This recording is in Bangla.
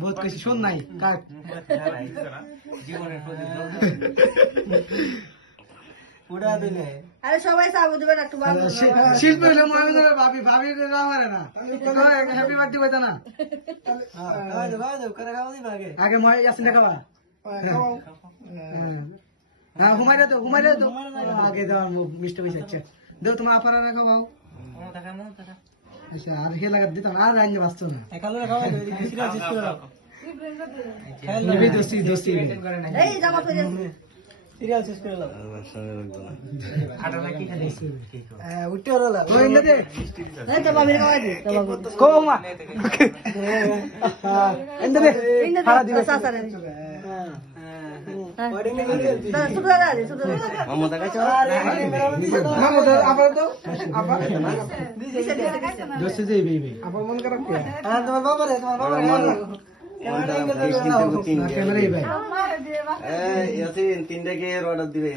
বহুত কিছু শোন নাই কাট আরে সবাই সাবু দিবেন একটু শিল্প হইলে ভাবি ভাবি মারে না হ্যাপি বার্থডে কইতা না আগে মই ইয়াসিন খাওয়া হ্যাঁ ঘুমাই রে তো আগে দাও মিষ্টি পয়সা আছে দেও তোমার আপারা রাখো ভাও আচ্ছা আর হে লাগা দিতাম আর রাইন বাসতো না একালে খাওয়া দিই সিরিয়াল শেষ করে দাও নিবি দোস্তি এই জামা পরে সিরিয়াল শেষ করে দাও আটালা কি খাইছি উঠতে হলো ওই না দে এই তো বাবির খাওয়া দি কোমা এন্ড দে হারা দিবে সাসারে দোস্তি দে বেবি আপনার মন খারাপ কি তোমার বাবা রে ক্যামেরা ভাই ইয়াসিন 3টা কে অর্ডার দিবে